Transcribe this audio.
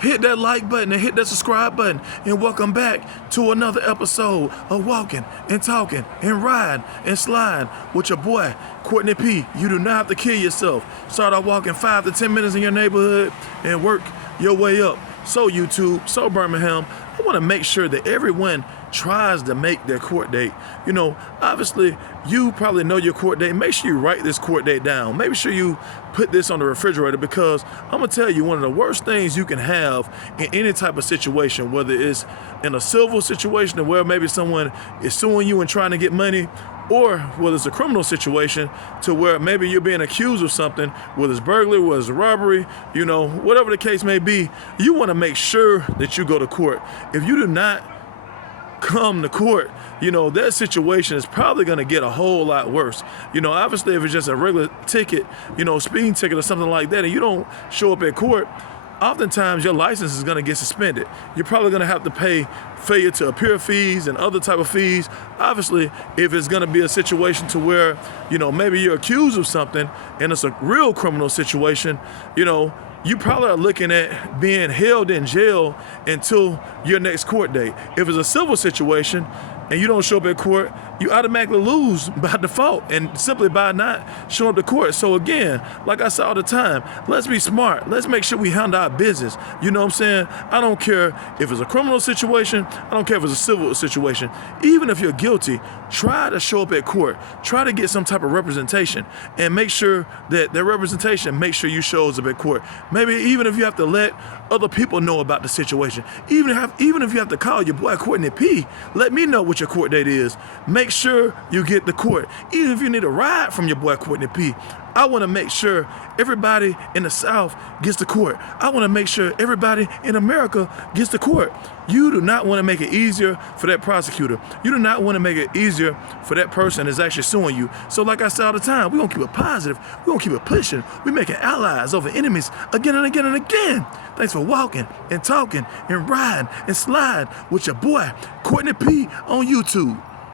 hit that like button and hit that subscribe button. And welcome back to another episode of Walking and Talking and Riding and Sliding with your boy, Courtney P. You do not have to kill yourself. Start out walking 5 to 10 minutes in your neighborhood and work your way up. So YouTube, so Birmingham, I want to make sure that everyone tries to make their court date. You know, obviously, you probably know your court date. Make sure you write this court date down. Make sure you put this on the refrigerator, because I'm going to tell you, one of the worst things you can have in any type of situation, whether it's in a civil situation where maybe someone is suing you and trying to get money, or whether it's a criminal situation to where maybe you're being accused of something, whether it's burglary, whether it's robbery, you know, whatever the case may be, you want to make sure that you go to court. If you do not come to court, you know, that situation is probably going to get a whole lot worse. You know, obviously, if it's just a regular ticket, you know, speeding ticket or something like that, and you don't show up at court, oftentimes your license is going to get suspended. You're probably going to have to pay failure to appear fees and other type of fees. Obviously, if it's going to be a situation to where, you know, maybe you're accused of something and it's a real criminal situation, you know, you probably are looking at being held in jail until your next court date. If it's a civil situation and you don't show up at court, you automatically lose by default and simply by not showing up to court. So again, like I say all the time, let's be smart. Let's make sure we handle our business. You know what I'm saying? I don't care if it's a criminal situation. I don't care if it's a civil situation. Even if you're guilty, try to show up at court. Try to get some type of representation and make sure that representation, make sure you shows up at court. Maybe even if you have to let other people know about the situation. Even if you have to call your boy Courtney P, let me know what your court date is. Make sure you get the court. Even if you need a ride from your boy Courtney P, I want to make sure everybody in the South gets to court. I want to make sure everybody in America gets to court. You do not want to make it easier for that prosecutor. You do not want to make it easier for that person that's actually suing you. So like I say all the time, we're going to keep it positive. We're going to keep it pushing. We're making allies over enemies again and again and again. Thanks for walking and talking and riding and sliding with your boy, Courtney P, on YouTube.